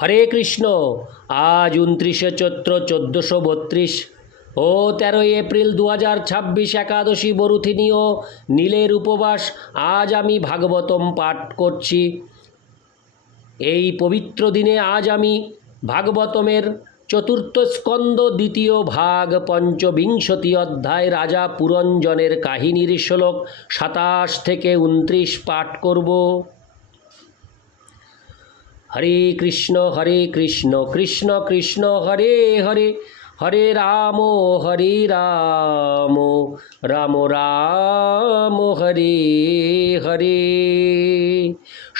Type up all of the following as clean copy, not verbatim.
হরে কৃষ্ণ। আজ 29শে চৈত্র 1432 ও 13ই এপ্রিল 2026 একাদশী বরুথিনী ও নীলের উপবাস। আজ আমি ভাগবতম পাঠ করছি। এই পবিত্র দিনে আজ আমি ভাগবতমের চতুর্থ স্কন্দ দ্বিতীয় ভাগ পঞ্চবিংশতি অধ্যায় রাজা পুরঞ্জনের কাহিনীর শ্লোক 27 থেকে 29 পাঠ করব। হরে কৃষ্ণ কৃষ্ণ কৃষ্ণ হরে হরে, হরে রাম রাম রাম হরে হরে।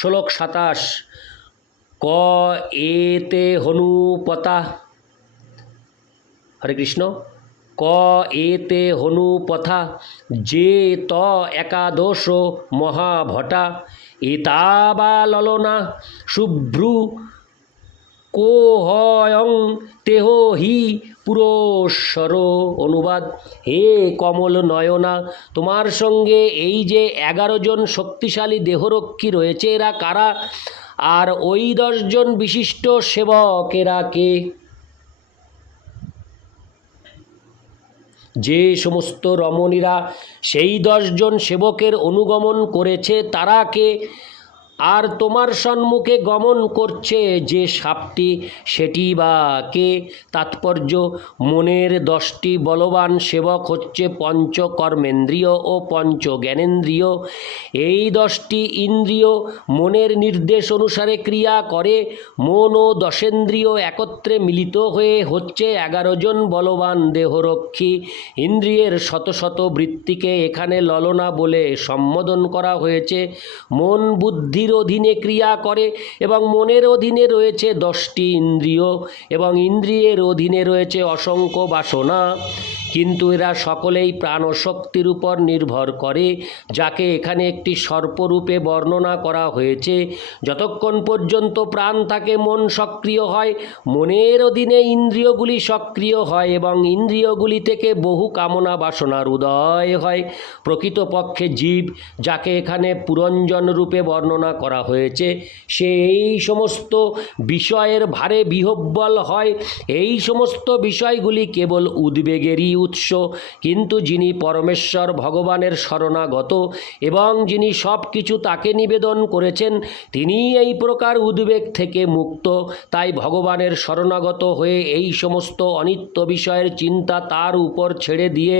শ্লোক 27। ক এতে হনুপতা। হরে কৃষ্ণ। ক এতে হনুপথা যে ত একাদশ মহাভটা এতাবা ললনা শুভ্রু কোহয়ং তেহ হি পুরস্বর। অনুবাদ: হে কমল নয়না, তোমার সঙ্গে এই যে 11 জন শক্তিশালী দেহরক্ষী রয়েছে, এরা কারা? আর ওই 10 জন বিশিষ্ট সেবক এরা কে? যে সমস্ত রমণীরা সেই 10 জন সেবকের অনুগমন করেছে তারা কে? আর তোমার সম্মুখে গমন করছে যে সাপটি, সেটি বা কে? তাৎপর্য: মনের 10টি বলবান সেবক হচ্ছে পঞ্চ কর্মেন্দ্রিয় ও পঞ্চ জ্ঞানেন্দ্রিয়। এই 10টি ইন্দ্রিয় মনের নির্দেশ অনুসারে ক্রিয়া করে। মন ও 10 একত্রে মিলিত হয়ে হচ্ছে 11 জন বলবান দেহরক্ষী। ইন্দ্রিয়ের শত শত বৃত্তিকে এখানে ললনা বলে সম্বোধন করা হয়েছে। মন বুদ্ধির অধীনে ক্রিয়া করে এবং মনের অধীনে রয়েছে 10টি ইন্দ্রিয় এবং ইন্দ্রিয়ের অধীনে রয়েছে অসংখ্য বাসনা। কিন্তু এরা সকলেই প্রাণশক্তির উপর নির্ভর করে, যাকে এখানে একটি সর্পরূপে বর্ণনা করা হয়েছে। যতক্ষণ পর্যন্ত প্রাণ থাকে মন সক্রিয় হয়, মনের অধীনে ইন্দ্রিয়গুলি সক্রিয় হয় এবং ইন্দ্রিয়গুলি থেকে বহু কামনা বাসনার উদয় হয়। প্রকৃতপক্ষে জীব, যাকে এখানে পুরঞ্জন রূপে বর্ণনা করা হয়েছে, সে এই সমস্ত বিষয়ের ভারে বিহ্বল হয়। এই সমস্ত বিষয়গুলি কেবল উদ্বেগেরই উৎস। কিন্তু যিনি পরমেশ্বর ভগবানের শরণাগত এবং যিনি সব কিছু তাকে নিবেদন করেছেন, তিনি এই প্রকার উদ্বেগ থেকে মুক্ত। তাই ভগবানের শরণাগত হয়ে এই সমস্ত অনিত্য বিষয়ের চিন্তা তার উপর ছেড়ে দিয়ে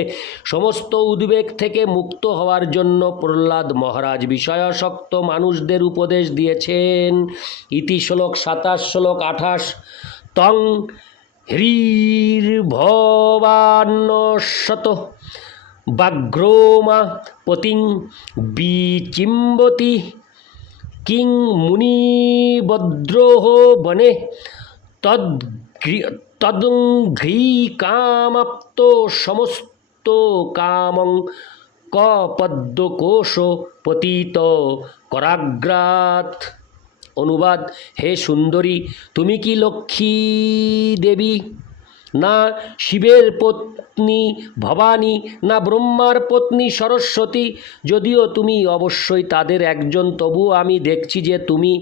সমস্ত উদ্বেগ থেকে মুক্ত হওয়ার জন্য প্রহ্লাদ মহারাজ বিষয়াসক্ত মানুষদের উপদেশ দিয়েছেন। ইতি শ্লোক 27। শ্লোক 28। তং হ্রীর্ভবান্নশত ব্যাঘ্রোমা পতিং বিচিম্বতি কিং মুনিবদ্রোহ বনে তদ্ঘ্রিকামাপ্ত সমস্ত কামং কপদ্মকোশ পতিত করাগ্রাত। অনুবাদ: হে সুন্দরী, তুমি কি লক্ষ্মী দেবী, না শিবের পত্নী ভবানী, না ব্রহ্মার পত্নী সরস্বতী? যদিও তুমি অবশ্যই তাদের একজন, তবু আমি দেখছি যে তুমি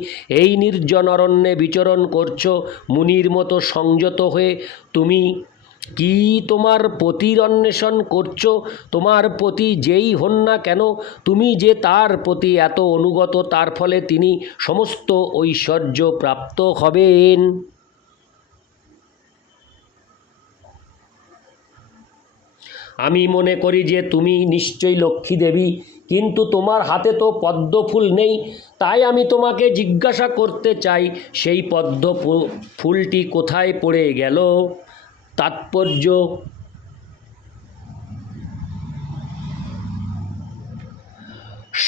এই নির্জন অরণ্যে বিচরণ করছো মুনির মতো সংযত হয়ে। তুমি কি তোমার পতির অন্বেষণ করছো? তোমার পতি যেই হন না কেন, তুমি যে তার প্রতি এত অনুগত, তার ফলে তিনি সমস্ত ঐশ্বর্য প্রাপ্ত হবেন। আমি মনে করি যে তুমি নিশ্চয়ই লক্ষ্মী দেবী, কিন্তু তোমার হাতে তো পদ্ম ফুল নেই। তাই আমি তোমাকে জিজ্ঞাসা করতে চাই, সেই পদ্ম ফুলটি কোথায় পড়ে গেল? তাৎপর্য: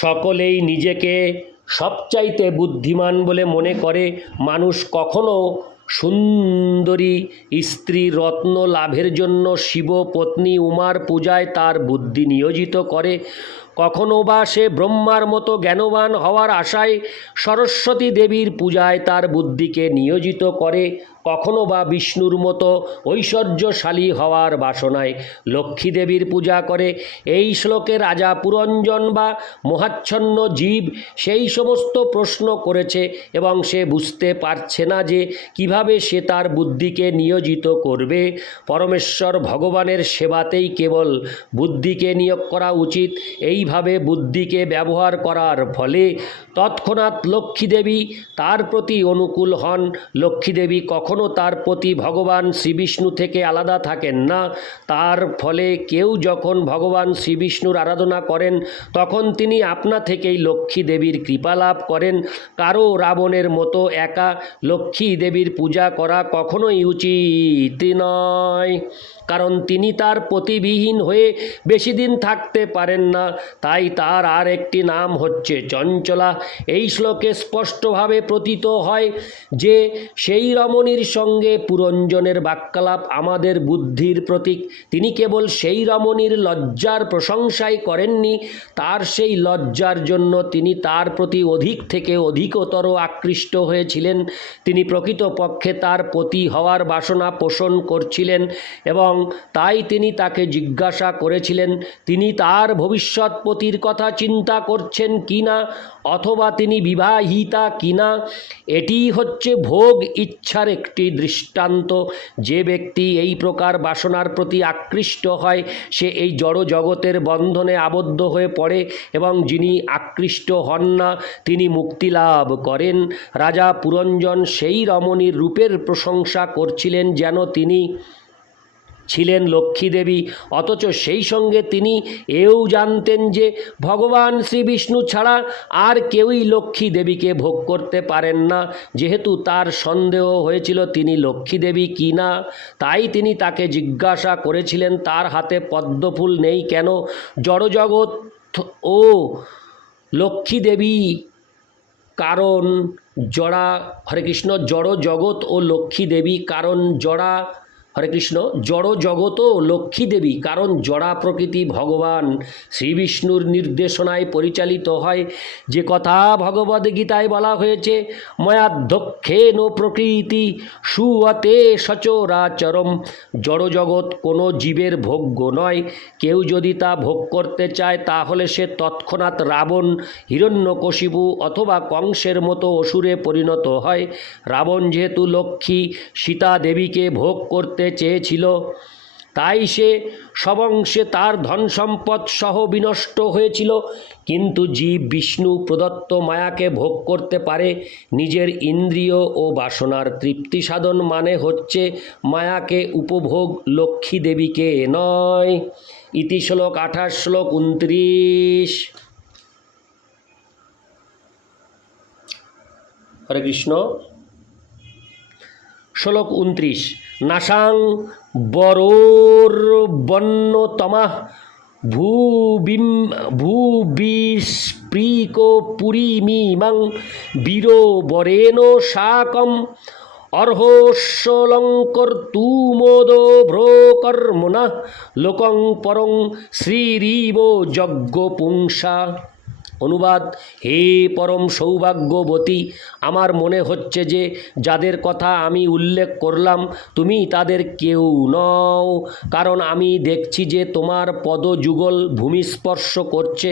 সকলেই নিজেকে সবচাইতে বুদ্ধিমান বলে মনে করে। মানুষ কখনো সুন্দরী স্ত্রী রত্ন লাভের জন্য শিব পত্নী উমার পূজায় তার বুদ্ধি নিয়োজিত করে, কখনো বা সে ব্রহ্মার মতো জ্ঞানবান হওয়ার আশায় সরস্বতী দেবীর পূজায় তার বুদ্ধিকে নিয়োজিত করে, কখনো বা বিষ্ণুর মতো ঐশ্বর্যশালী হওয়ার বাসনায় লক্ষ্মী দেবীর পূজা করে। এই শ্লোকে রাজা পুরঞ্জন বা মোহাচ্ছন্ন জীব সেই সমস্ত প্রশ্ন করেছে এবং সে বুঝতে পারছে না যে কিভাবে সে তার বুদ্ধিকে নিয়োজিত করবে। পরমেশ্বর ভগবানের সেবাতেই কেবল বুদ্ধিকে নিয়োগ করা উচিত। এইভাবে বুদ্ধিকে ব্যবহার করার ফলে তৎক্ষণাৎ লক্ষ্মীদেবী তার প্রতি অনুকূল হন। লক্ষ্মীদেবী কখনো তার প্রতি ভগবান শ্রীবিষ্ণু থেকে আলাদা থাকেন না। তার ফলে কেউ যখন ভগবান শ্রীবিষ্ণুর আরাধনা করেন তখন তিনি আপনা থেকেই লক্ষ্মী দেবীর কৃপা লাভ করেন। কারো রাবণের মতো একা লক্ষ্মী দেবীর পূজা করা কখনোই উচিত নয়, কারণ তিনি তার পতিবিহীন হয়ে বেশি দিন থাকতে পারেন না। তাই তার আর একটি নাম হচ্ছে চঞ্চলা। এই শ্লোকে স্পষ্টভাবে প্রতীত হয় যে সেই রমণীর সঙ্গে পুরঞ্জনের বাক্যালাপ আমাদের বুদ্ধির প্রতীক। তিনি কেবল সেই রমণীর লজ্জার প্রশংসাই করেননি, তার সেই লজ্জার জন্য তিনি তার প্রতি অধিক থেকে অধিকতর আকৃষ্ট হয়েছিলেন। তিনি প্রকৃতপক্ষে তার পতি হওয়ার বাসনা পোষণ করছিলেন এবং তাই তিনি তাকে জিজ্ঞাসা করেছিলেন তিনি তার ভবিষ্যৎ পতির কথা চিন্তা করছেন কিনা, অথবা তিনি বিবাহিতা কিনা। এটিই হচ্ছে ভোগ ইচ্ছার একটি দৃষ্টান্ত। যে ব্যক্তি এই প্রকার বাসনার প্রতি আকৃষ্ট হয় সে এই জড় জগতের বন্ধনে আবদ্ধ হয়ে পড়ে এবং যিনি আকৃষ্ট হন না তিনি মুক্তি লাভ করেন। রাজা পুরঞ্জন সেই রমণীর রূপের প্রশংসা করছিলেন যেন তিনি ছিলেন লক্ষ্মী দেবী, অথচ সেই সঙ্গে তিনি এও জানতেন যে ভগবান শ্রীবিষ্ণু ছাড়া আর কেউই লক্ষ্মী দেবীকে ভোগ করতে পারেন না। যেহেতু তার সন্দেহ হয়েছিল তিনি লক্ষ্মী দেবী কি না, তাই তিনি তাকে জিজ্ঞাসা করেছিলেন তার হাতে পদ্মফুল নেই কেন। জড়জগৎ ও লক্ষ্মী দেবী কারণ জড়া, হরে কৃষ্ণ, জড় জগৎ ও লক্ষ্মী দেবী কারণ জড়া, হরে কৃষ্ণ, জড় জগৎ ও লক্ষ্মী দেবী কারণ জড়া প্রকৃতি ভগবান শ্রীবিষ্ণুর নির্দেশনায় পরিচালিত হয়। যে কথা ভগবদ্গীতায় বলা হয়েছে ময়াধ্যক্ষেন প্রকৃতি সুয়তে সচরাচরম, জড়জগৎ কোনো জীবের ভোগ্য নয়। কেউ যদি তা ভোগ করতে চায় তাহলে সে তৎক্ষণাৎ রাবণ, হিরণ্যকশিপু অথবা কংসের মতো অসুরে পরিণত হয়। রাবণ যেহেতু লক্ষ্মী সীতা দেবীকে ভোগ করতে চেয়েছিল তাই সে সবংশে তার ধন সম্পদ সহ বিনষ্ট হয়েছিল। কিন্তু জীব বিষ্ণু প্রদত্ত মায়াকে ভোগ করতে পারে। নিজের ইন্দ্রিয় ও বাসনার তৃপ্তি সাধন মানে হচ্ছে মায়াকে উপভোগ, লক্ষ্মী দেবীকে নয়। ইতি শ্লোক 28 শ্লোক 29। হরে কৃষ্ণ। শ্লোক 29। নাসাং বরোর্বন্যতমাঃ ভূবিস্পৃকো পুরীমিমাং বীরো বরেণ সাকম অর্হস্যলঙ্কর্তুমোদো ভ্রোকর্মণঃ লোকং পরং শ্রীরিব যজ্ঞপুংসা। অনুবাদ: হে পরম সৌভাগ্যবতী, আমার মনে হচ্ছে যে যাদের কথা আমি উল্লেখ করলাম তুমি তাদের কেউ নও, কারণ আমি দেখছি যে তোমার পদযুগল ভূমি স্পর্শ করছে।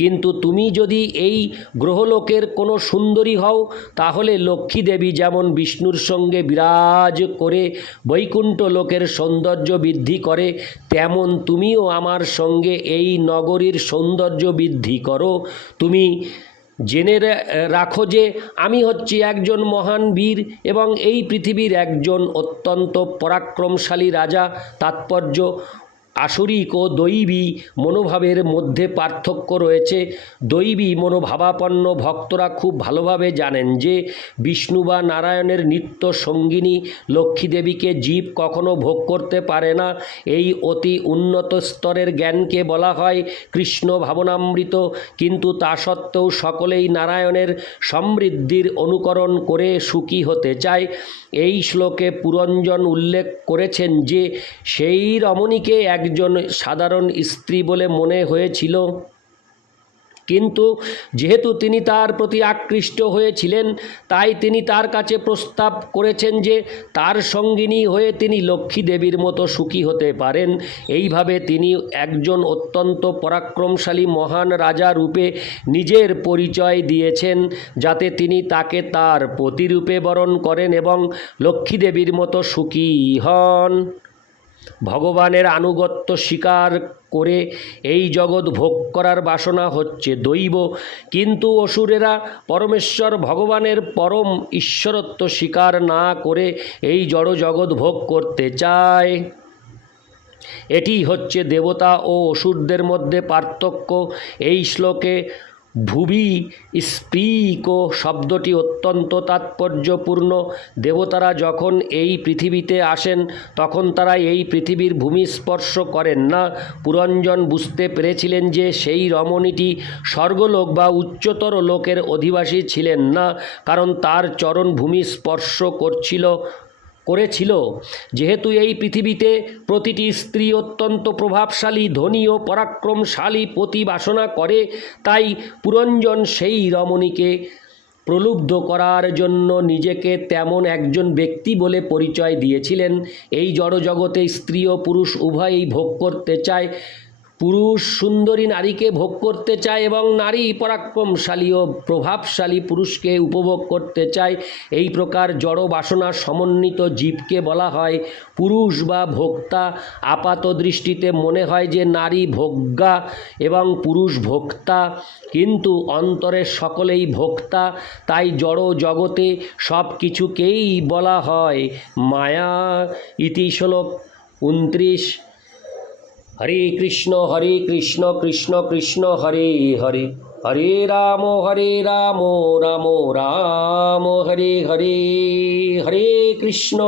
কিন্তু তুমি যদি এই গ্রহলোকের কোনো সুন্দরী হও তাহলে লক্ষ্মী দেবী যেমন বিষ্ণুর সঙ্গে বিরাজ করে বৈকুণ্ঠ লোকের সৌন্দর্য বৃদ্ধি করে, তেমন তুমিও আমার সঙ্গে এই নগরীর সৌন্দর্য বৃদ্ধি করো। তুমি জেনে রাখো যে আমি হচ্ছি একজন মহান বীর এবং এই পৃথিবীর একজন অত্যন্ত পরাক্রমশালী রাজা। তাৎপর্য: আসরিক ও দৈবী মনোভাবের মধ্যে পার্থক্য রয়েছে। দৈবী মনোভাবাপন্ন ভক্তরা খুব ভালোভাবে জানেন যে বিষ্ণু বা নারায়ণের নিত্য সঙ্গিনী লক্ষ্মী দেবীকে জীব কখনো ভোগ করতে পারে না। এই অতি উন্নত স্তরের জ্ঞানকে বলা হয় কৃষ্ণ ভাবনামৃত। কিন্তু তা সত্ত্বেও সকলেই নারায়ণের সমৃদ্ধির অনুকরণ করে সুখী হতে চায়। এই শ্লোকে পুরঞ্জন উল্লেখ করেছেন যে সেই রমণীকে একজন সাধারণ স্ত্রী বলে মনে হয়েছিল। কিন্তু যেহেতু তিনি তার প্রতি আকৃষ্ট হয়েছিলেন, তাই তিনি তার কাছে প্রস্তাব করেছেন যে তার সঙ্গিনী হয়ে তিনি লক্ষ্মী দেবীর মতো সুখী হতে পারেন। এইভাবে তিনি একজন অত্যন্ত পরাক্রমশালী মহান রাজা রূপে নিজের পরিচয় দিয়েছেন, যাতে তিনি তাকে তার পতিরূপে বরণ করেন এবং লক্ষ্মী দেবীর মতো সুখী হন। ভগবানের আনুগত্য স্বীকার করে এই জগৎ ভোগ করার বাসনা হচ্ছে দৈব, কিন্তু অসুরেরা পরমেশ্বর ভগবানের পরম ঈশ্বরত্ব স্বীকার না করে এই জড় জগৎ ভোগ করতে চায়। এটি হচ্ছে দেবতা ও অসুরদের মধ্যে পার্থক্য। এই শ্লোকে ভুবি স্পৃকো শব্দটি অত্যন্ত তাৎপর্যপূর্ণ। দেবতারা যখন এই পৃথিবীতে আসেন তখন তারা এই পৃথিবীর ভূমি স্পর্শ করেন না। পুরঞ্জন বুঝতে পেরেছিলেন যে সেই রমণীটি স্বর্গলোক বা উচ্চতর লোকের অধিবাসী ছিলেন না, কারণ তার চরণ ভূমি স্পর্শ করেছিল। যেহেতু এই পৃথিবীতে প্রতিটি স্ত্রী অত্যন্ত প্রভাবশালী, ধনী ও পরাক্রমশালী পতি বাসনা করে, তাই পুরঞ্জন সেই রমণীকে প্রলুব্ধ করার জন্য নিজেকে তেমন একজন ব্যক্তি বলে পরিচয় দিয়েছিলেন। এই জড়জগতে স্ত্রী ও পুরুষ উভয়ই ভোগ করতে চায়। পুরুষ সুন্দরী নারীকে ভোগ করতে চায় এবং নারী পরাক্রমশালী ও প্রভাবশালী পুরুষকে উপভোগ করতে চায়। এই প্রকার জড় বাসনা সমন্বিত জীবকে বলা হয় পুরুষ বা ভোক্তা। আপাত দৃষ্টিতে মনে হয় যে নারী ভোগ্যা এবং পুরুষ ভোক্তা, কিন্তু অন্তরে সকলেই ভোক্তা। তাই জড় জগতে সব কিছুকেই বলা হয় মায়া। ইতি শ্লোক 29। হরে কৃষ্ণ কৃষ্ণ কৃষ্ণ হরে হরে, হরে রাম রাম রাম হরে হরে, হরে কৃষ্ণ।